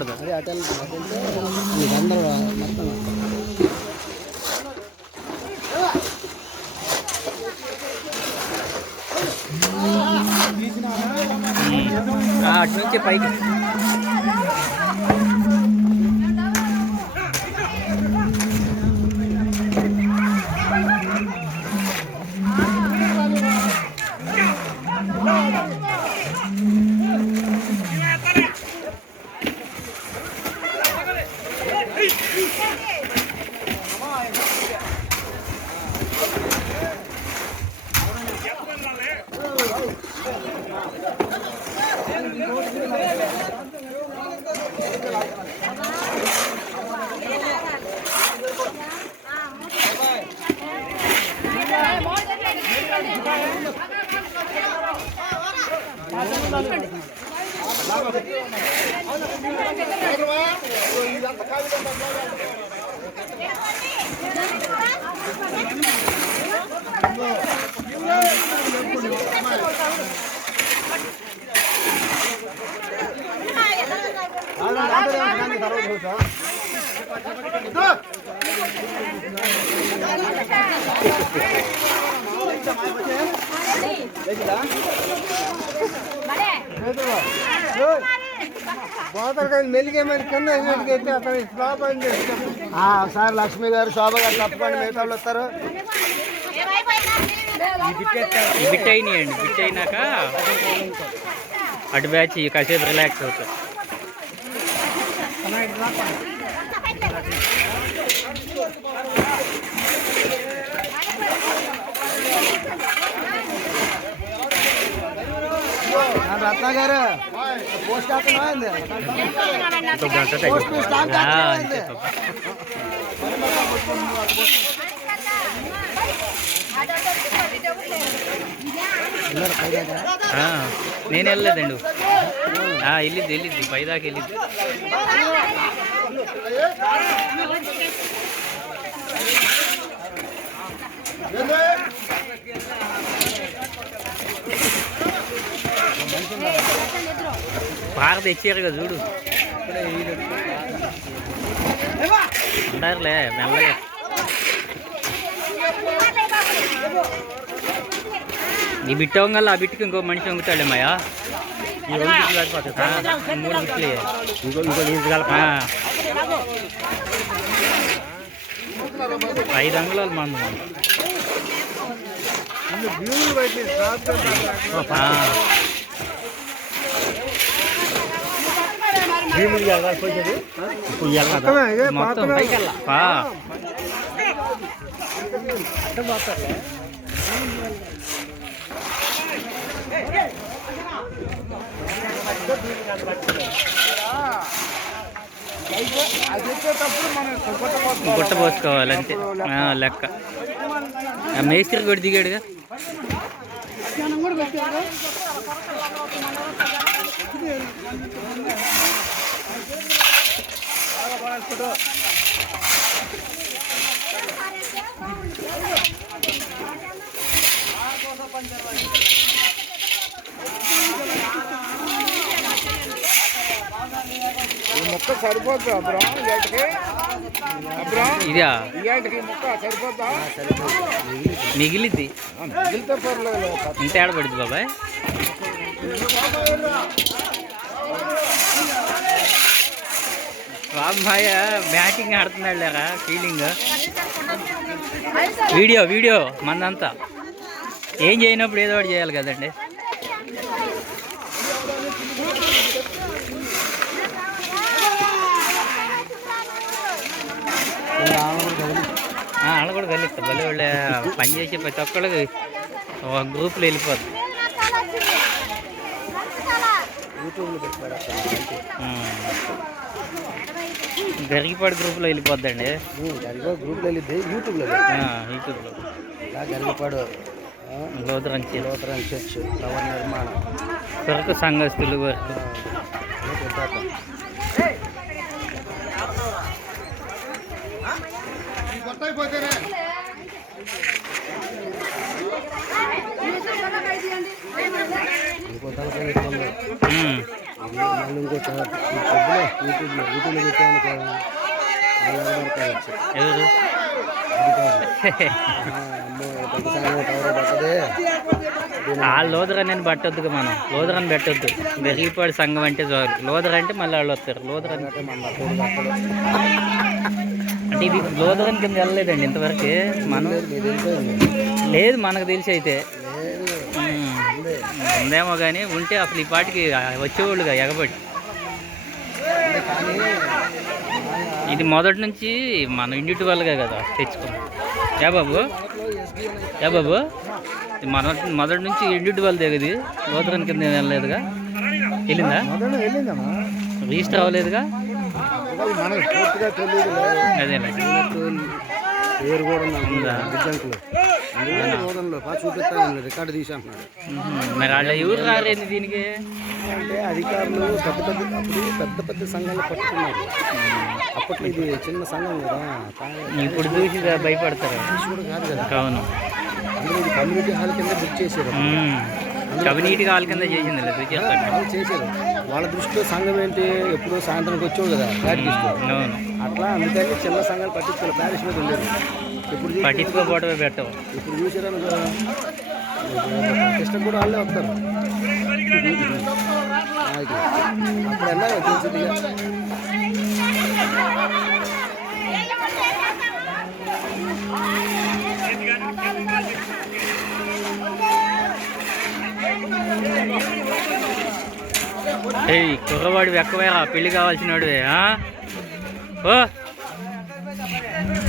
వెళ్ళకూడదు. అటు నుంచి పైకి మెల్లిగే మరి కింద అయితే అక్కడ స్లాబ్ అయింది సార్ లక్ష్మి గారు శోభ గారు తప్పకుండా మిగతా వాళ్ళు వస్తారు. బిట్ అయినాయండి. బిట్ అయినాక అటు బ్యాచ్ కాసేపు రిలాక్స్ అవుతారు. రత్న గారు పోస్ట్ ఆఫీస్ నేను వెళ్ళలేదండి. వెళ్ళిద్ది పైదాకా వెళ్ళిద్ది. పార తెచ్చారు కదా చూడు. ఉంటారులే మెల్లగా. ఈ బిట్ అవ్వగల ఆ బిట్టుకి ఇంకో మనిషి వంగుతాడు మాయా. ఈ 2 బిట్లు కాకపోతే 3 బిట్లే. ఇంకో 5 అంగుళాలు మందు. మొత్తం పైకెళ్ళా గుట్ట పోసుకోవాలి అంతే లెక్క. మేస్త్రి కూడా దిగాడుగా. మొక్క సరిపోద్దా ఇదా మొక్క సరిపోద్దా? మిగిలిద్ది. మిగిలితే పర్లేదు. ఇంత ఏడబడింది బాబాయ్. బాబాయ్ బ్యాటింగ్ ఆడుతున్నాడు లేక ఫీలింగ్. వీడియో మందంతా ఏం చేయనప్పుడు ఏదో ఒకటి చేయాలి కదండి. అలా కూడా కలిస్తా. భలే వాళ్ళే పని చేసే ప్రతి ఒక్కళ్ళకి ఒక గ్రూప్లో వెళ్ళిపోద్ది. గరిగిపాడు గ్రూప్లో వెళ్ళిపోద్దండి. గ్రూప్లో వెళ్ళిద్ది యూట్యూబ్లో. గరిగిపాడు లోతరం చర్చ్ భవన నిర్మాణం కొరకు సంఘస్థులు వరకు ఇంకో యూట్యూబ్లో పెట్టామనుకో ఎవరు ఆ లోదరని పట్టొద్దుగా మనం లోదరని పెట్టొద్దు వెరిగిపాడు సంఘం అంటే చాలు లోదర అంటే మళ్ళీ వాళ్ళు వస్తారు లోదర అంటే ఇది లోదరని కింద వెళ్ళలేదండి ఇంతవరకు మనం లేదు మనకు తెలిసి అయితే ఉందేమో కానీ ఉంటే అసలు ఈ పాటికి వచ్చేవాళ్ళుగా ఎగబడి ఇది మొదటి నుంచి మనం ఇండివిజువల్గా కదా తెచ్చుకున్నాం ఏ బాబు మొదటి నుంచి ఇండివిజువల్ దిగది లోదరని కింద వెళ్ళలేదుగా వెళ్ళిందా రిజిస్టర్ అవ్వలేదుగా అదే పేరు కూడా చూపిస్తాను రికార్డు తీసి అంటున్నాడు మరి వాళ్ళ ఎవరు రాలేదు దీనికి అంటే అధికారులు పెద్ద పెద్ద సంఘాలు పట్టుకున్నారు అప్పట్లో ఇది చిన్న సంఘం కదా ఇప్పుడు చూసి భయపడతారు కాదు కదా అవును ఇది కమ్యూనిటీ హాల్ కింద బుక్ చేశారు కమ్యూనిటీ హాల్ కింద చేసింది చేశారు వాళ్ళ దృష్టిలో సంఘం ఏంటి ఎప్పుడు సాయంత్రానికి వచ్చావు కదా ప్రాక్టీస్ అట్లా అందుకని చిన్న సంఘాలు పట్టించుకోవాలి ప్యారిస్ మీద ఉండేది ఇప్పుడు పట్టించుకోకపోవడమే పెట్టవు ఇప్పుడు చూసారనుకో ఇష్టం కూడా వాళ్ళే వస్తారు అప్పుడు ఎలా తెలిసింది ఏయ్ కుర్రవాడు ఎక్కువగా పెళ్లి కావాల్సిన వాడివే ఓ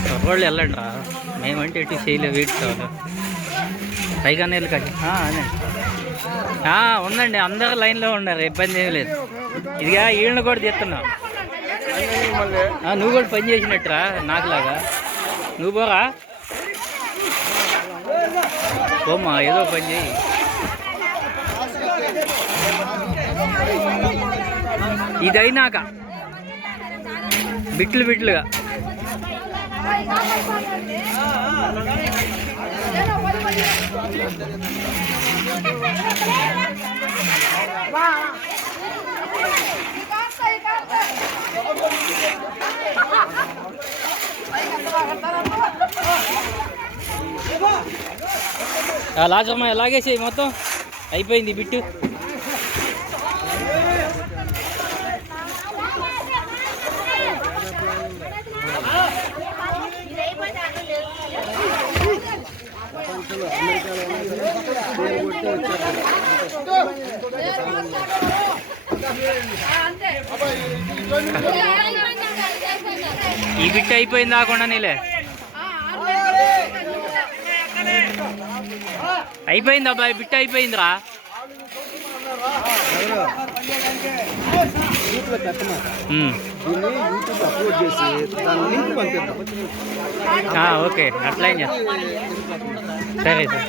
కుర్రవాళ్ళు వెళ్ళండి రా మేమంటే ఎటు చేయలేదు వెయిట్ కావాలి పైగా నీళ్ళు కట్టి అదే ఉందండి అందరు లైన్లో ఉన్నారు ఇబ్బంది ఏమి లేదు ఇదిగా వీళ్ళని కూడా తీస్తున్నావు నువ్వు కూడా పని చేసినట్టురా నాకులాగా నువ్వు పోరా పోమ్మా ఏదో పని చేయి ఇదైనాక బిట్లుగా లాగమ్మా లాగేసేయి మొత్తం అయిపోయింది బిట్టు ఈ బిట్ అయిపోయింది కాకుండా నీలే అయిపోయింది అబ్బాయి బిట్ అయిపోయిందిరా ఓకే అట్లా ఏం చేస్తా సరే సార్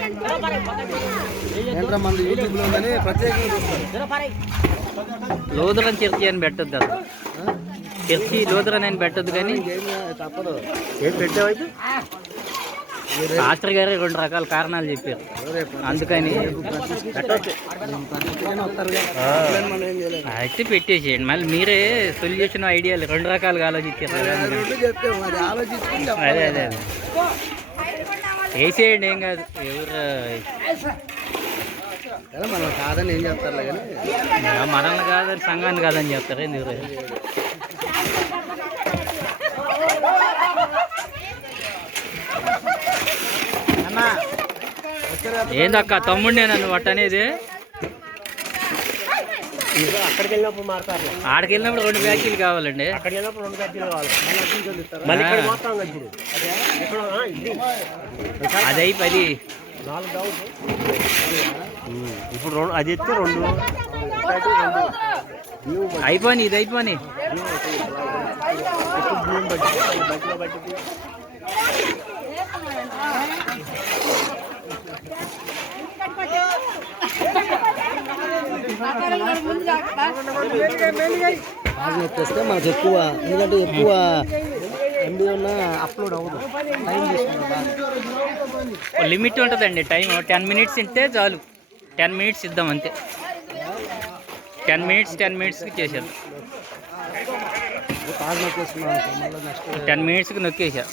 లోదరని చర్చి అని పెట్టద్దు అది చర్చి లోదరని అని పెట్టద్దు కానీ తప్పదు ఏం పెట్టావైతే శాస్త్రి గారే 2 రకాల కారణాలు చెప్పారు అందుకని అయితే పెట్టేసేయండి మళ్ళీ మీరే సొల్యూషన్ ఐడియాలు 2 రకాలుగా ఆలోచించారు అదే అదే వేసేయండి ఏం కాదు ఎవరు మనం కాదని ఏం చెప్తారు కానీ మనల్ని కాదని సంఘాన్ని కాదని చెప్తారు ఎవరు ఏందక్క తమ్ముడినే నన్ను వట్ట అనేది అక్కడికి వెళ్ళినప్పుడు మారుతారు ఆడికి వెళ్ళినప్పుడు 2 బ్యాచీలు కావాలండి అక్కడికి వెళ్ళినప్పుడు 2 బ్యాచీలు కావాలి అది 10 ఇప్పుడు అది ఎత్తే 2 అయిపోయి ఇది అయిపోయి వచ్చేస్తే మనకు ఎక్కువ ఎందుకంటే ఎక్కువ ఎంబీ ఉన్న అప్లోడ్ అవ్వదు టైం లిమిట్ ఉంటుందండి టైం 10 మినిట్స్ ఇస్తే చాలు 10 మినిట్స్ ఇద్దాం అంతే 10 మినిట్స్కి చేసేద్దాం పాజ్ నొక్కేసుకున్నాం అనుకో మళ్ళీ నెక్స్ట్ 10 minutesకి నొక్కేసా.